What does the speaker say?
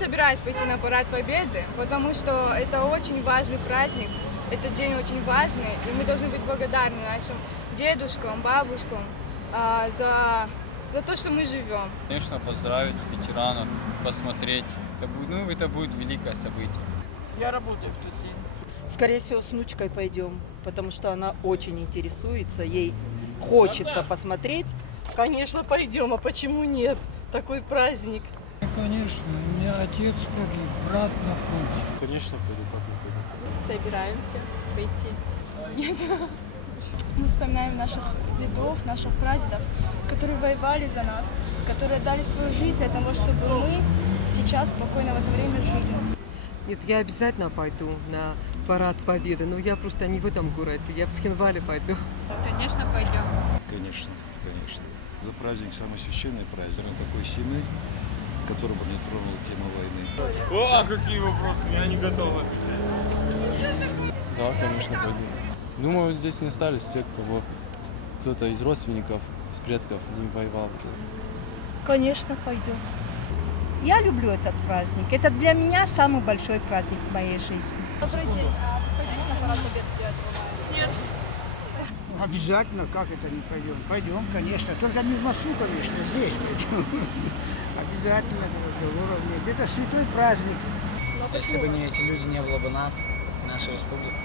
собираюсь пойти на Парад Победы, потому что это очень важный праздник, этот день очень важный, и мы должны быть благодарны нашим дедушкам, бабушкам за то, что мы живем. Конечно, поздравить ветеранов, посмотреть. Это будет великое событие. Я работаю в тот день. Скорее всего, с внучкой пойдем, потому что она очень интересуется, ей хочется посмотреть. Конечно, пойдем, а почему нет? Такой праздник. Конечно, у меня отец погиб, брат на фронте. Конечно, пойду, как не пойду. Собираемся пойти. Мы вспоминаем наших дедов, наших прадедов, которые воевали за нас, которые дали свою жизнь для того, чтобы мы сейчас спокойно в это время жили. Нет, я обязательно пойду на Парад Победы, но я просто не в этом городе, я в Схинвале пойду. Конечно, пойдем. Конечно, конечно. Это праздник, самый священный праздник. Такой семьи, который бы не тронул тема войны. О, какие вопросы, я не готов. Да, конечно, пойдем. Думаю, здесь не остались те, кого кто-то из родственников, из предков не воевал. Конечно, пойдем. Я люблю этот праздник. Это для меня самый большой праздник в моей жизни. Добрый день. Пойдите на Парад Победы 9 мая? Нет. Обязательно, как это не пойдем? Пойдем, конечно. Только не в Москву, конечно, здесь пойдем. Обязательно, это разговоров нет. Это святой праздник. Если бы не эти люди, не было бы нас, нашей республики.